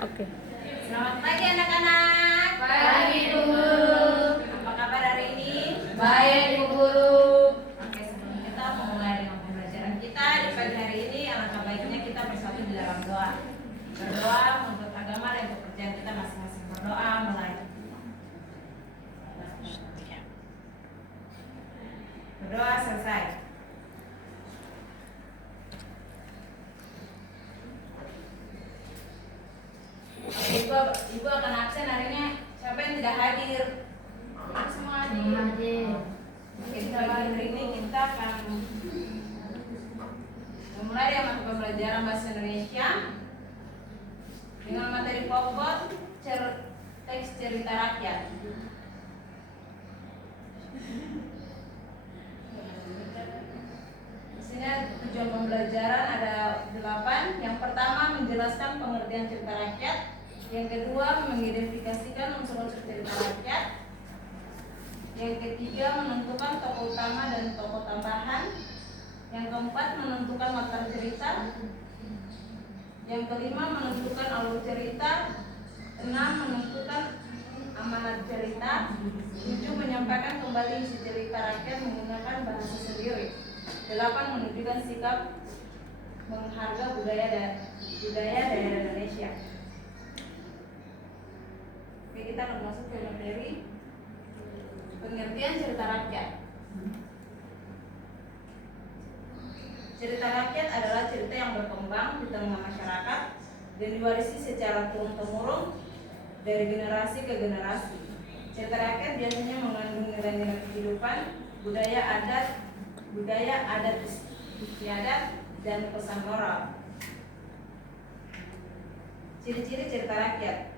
Oke. Selamat pagi anak-anak. Pagi Bu Guru. Apa kabar hari ini? Baik Bu Guru. Oke, sebelum kita memulai dengan pembelajaran kita di pagi hari ini, alangkah baiknya kita bersatu di dalam doa. Berdoa untuk agama dan pekerjaan kita masing-masing. Berdoa mulai. Berdoa selesai. Ibu akan absen hari ini. Siapa yang tidak hadir? Semua hadir. Oke, di pagi hari ini kita akan memulai dengan pembelajaran bahasa Indonesia dengan materi pokok teks cerita rakyat. Di sini tujuan pembelajaran ada 8. Yang pertama menjelaskan pengertian cerita rakyat. Yang kedua mengidentifikasikan unsur-unsur cerita rakyat. Yang ketiga menentukan tokoh utama dan tokoh tambahan. Yang keempat menentukan latar cerita. Yang kelima menentukan alur cerita. 6 menentukan amanat cerita. 7 menyampaikan kembali isi cerita rakyat menggunakan bahasa sendiri. 8 menunjukkan sikap menghargai budaya daerah Indonesia. Oke, kita akan masuk ke materi pengertian cerita rakyat. Cerita rakyat adalah cerita yang berkembang di tengah masyarakat dan diwarisi secara turun-temurun dari generasi ke generasi. Cerita rakyat biasanya mengandung nilai-nilai kehidupan, budaya adat istiadat, dan pesan moral. Ciri-ciri cerita rakyat.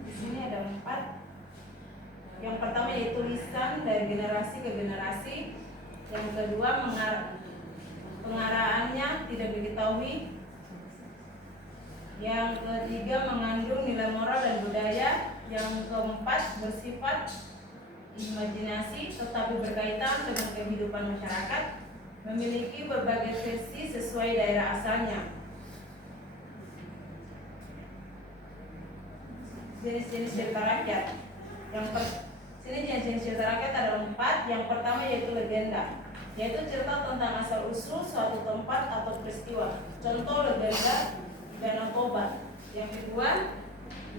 Di sini ada 4. Yang pertama yaitu lisan dari generasi ke generasi. Yang kedua pengarahannya tidak diketahui. Yang ketiga mengandung nilai moral dan budaya. Yang keempat bersifat imajinasi tetapi berkaitan dengan kehidupan masyarakat, memiliki berbagai versi sesuai daerah asalnya. Jenis-jenis cerita rakyat. Sini jenis-jenis cerita rakyat ada 4. Yang pertama yaitu legenda, yaitu cerita tentang asal usul suatu tempat atau peristiwa. Contoh legenda Danau Toba. Yang kedua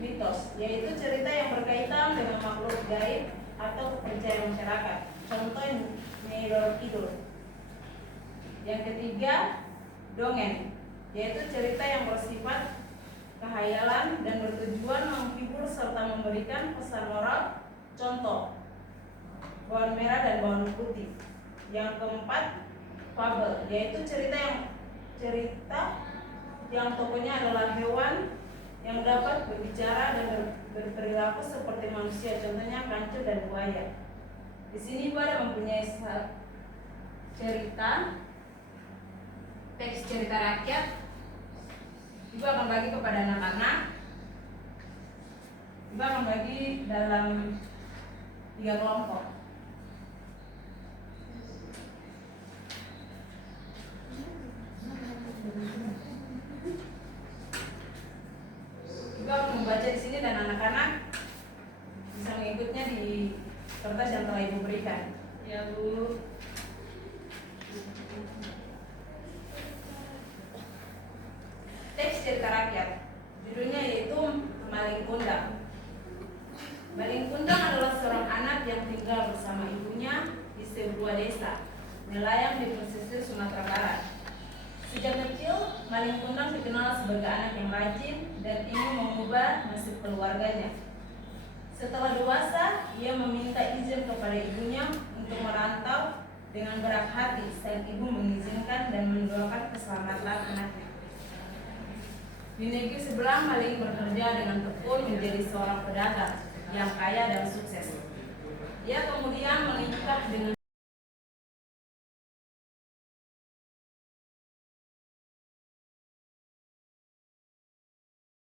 mitos, yaitu cerita yang berkaitan dengan makhluk gaib atau kepercayaan masyarakat. Contoh Nyai Roro Kidul. Yang ketiga dongeng, yaitu cerita yang bersifat khayalan dan bertujuan menghibur serta memberikan pesan moral. Contoh bawang merah dan bawang putih. Yang keempat fabel, yaitu cerita yang tokohnya adalah hewan yang dapat berbicara dan berperilaku seperti manusia. Contohnya kancil dan buaya. Di sini Ibu ada mempunyai cerita teks cerita rakyat. Ibu akan bagi kepada anak-anak. Ibu akan bagi dalam 3 kelompok. Ibu akan membaca di sini dan anak-anak bisa mengikutnya di kertas yang telah Ibu berikan. Ya Bu. Teks cerita rakyat, judulnya yaitu Maling Kundang. Maling Kundang adalah seorang anak yang tinggal bersama ibunya di sebuah desa nelayan di pesisir Sumatera Barat. Sejak kecil, Maling Kundang dikenal sebagai anak yang rajin dan ingin mengubah nasib keluarganya. Setelah dewasa, ia meminta izin kepada ibunya untuk merantau dengan berat hati. Sang ibu mengizinkan dan mendoakan keselamatan anaknya. Di negeri sebelah, Maling bekerja dengan tekun menjadi seorang pedagang yang kaya dan sukses. Ia kemudian menikah dengan